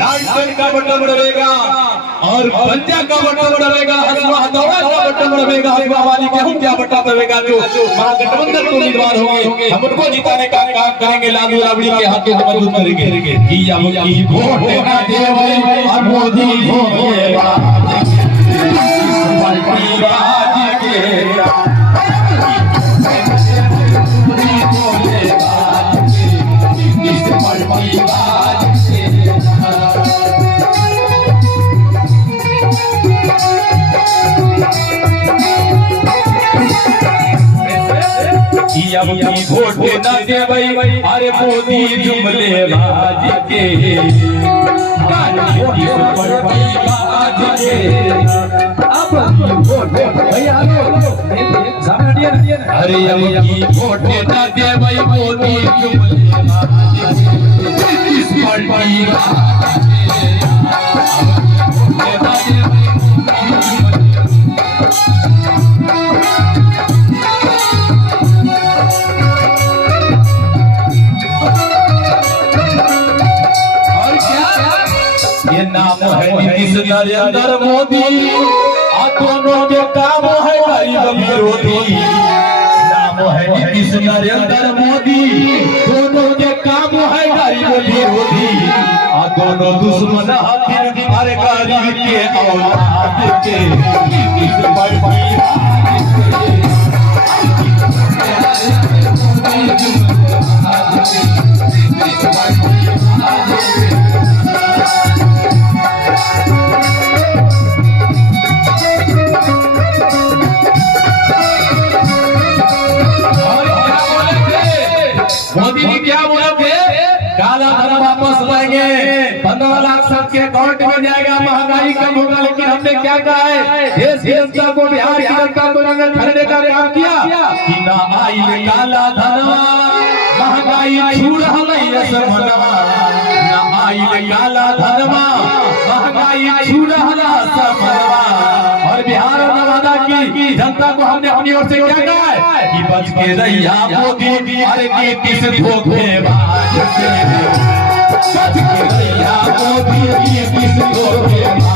लालटेन का बटन दबेगा और पंजा का बटन दबेगा, हसवा हथौड़ा का बटन दबेगा, हसवा वाली गेहूं क्या बटन दबेगा जो महागठबंधन के उम्मीदवार होंगे हम उनको जिताने का काम करेंगे। लालू राबड़ी के हाथों से मजबूत करेंगे। की वोट ना देवे और मोदी भोलेगा वोट न देवई अरे मोदी जुमले बाज के अरे वोट न देवई मोदी जुमले नरेंद्र मोदी दोनों के काम है गरीब विरोधी। नाम है नीतीश नरेंद्र मोदी दोनों के काम है गरीब विरोधी। दोनों दुश्मन हर गरीब के औलाद के मोदी जी क्या बोले थे? काला धन वापस लाएंगे, 15 लाख सबके अकाउंट में जाएगा, महंगाई कम होगा। लेकिन हमने क्या कहा है? देश की जनता को, बिहार की जनता को रंगत भरने का काम किया कि ना आई काला धन महंगाई छू रहा समनवा, ना आई काला धन महंगाई छू रहा समनवा। और बिहार और नवादा की जनता को हमने अपनी ओर से क्या कहा है कि बच के रहिया मोदी अरे नीतीश धोखेबाज से, बच के रहिया मोदी नीतीश धोखेबाज।